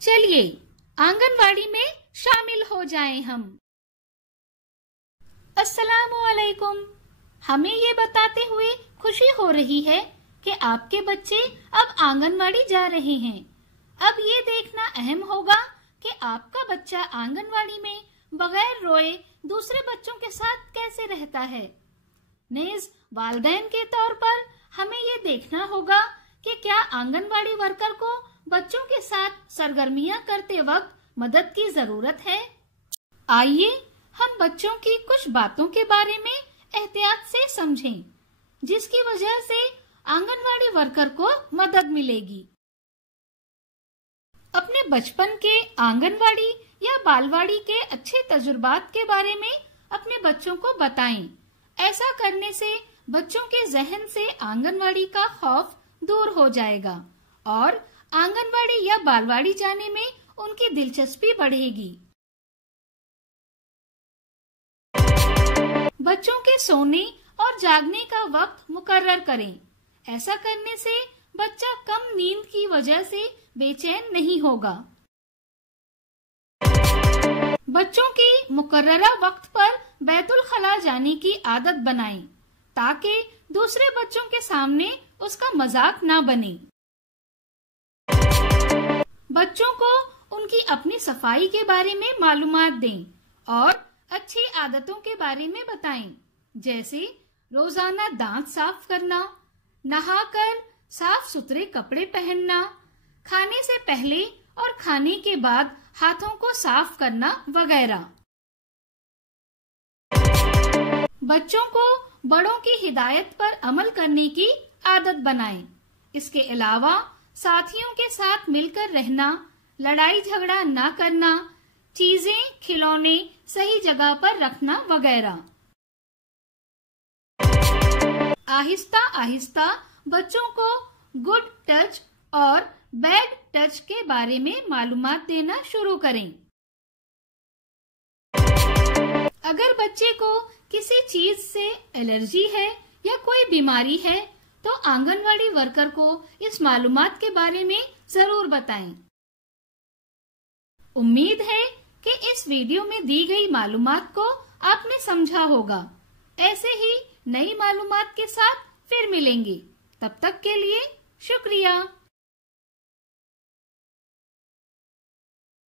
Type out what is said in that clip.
चलिए आंगनवाड़ी में शामिल हो जाएं हम। अस्सलामुअलैकुम। हमें ये बताते हुए खुशी हो रही है कि आपके बच्चे अब आंगनवाड़ी जा रहे हैं। अब ये देखना अहम होगा कि आपका बच्चा आंगनवाड़ी में बगैर रोए दूसरे बच्चों के साथ कैसे रहता है। नेज़ वालिदैन के तौर पर हमें ये देखना होगा कि क्या आंगनवाड़ी वर्कर को बच्चों के साथ सरगर्मियां करते वक्त मदद की जरूरत है। आइए हम बच्चों की कुछ बातों के बारे में एहतियात से समझें, जिसकी वजह से आंगनवाड़ी वर्कर को मदद मिलेगी। अपने बचपन के आंगनवाड़ी या बालवाड़ी के अच्छे तजुर्बात के बारे में अपने बच्चों को बताएं। ऐसा करने से बच्चों के जहन से आंगनवाड़ी का खौफ दूर हो जाएगा और आंगनवाड़ी या बालवाड़ी जाने में उनकी दिलचस्पी बढ़ेगी। बच्चों के सोने और जागने का वक्त मुकर्रर करें। ऐसा करने से बच्चा कम नींद की वजह से बेचैन नहीं होगा। बच्चों की मुकर्ररा वक्त पर बैतुल खला जाने की आदत बनाएं, ताकि दूसरे बच्चों के सामने उसका मजाक ना बने। बच्चों को उनकी अपनी सफाई के बारे में मालूमात दें और अच्छी आदतों के बारे में बताएं, जैसे रोजाना दांत साफ करना, नहाकर साफ सुथरे कपड़े पहनना, खाने से पहले और खाने के बाद हाथों को साफ करना वगैरह। बच्चों को बड़ों की हिदायत पर अमल करने की आदत बनाएं। इसके अलावा साथियों के साथ मिलकर रहना, लड़ाई झगड़ा ना करना, चीजें खिलौने सही जगह पर रखना वगैरह। आहिस्ता आहिस्ता बच्चों को गुड टच और बैड टच के बारे में मालूमात देना शुरू करें। अगर बच्चे को किसी चीज से एलर्जी है या कोई बीमारी है, तो आंगनवाड़ी वर्कर को इस मालूमात के बारे में जरूर बताएं। उम्मीद है कि इस वीडियो में दी गई मालूमात को आपने समझा होगा। ऐसे ही नई मालूमात के साथ फिर मिलेंगे। तब तक के लिए शुक्रिया।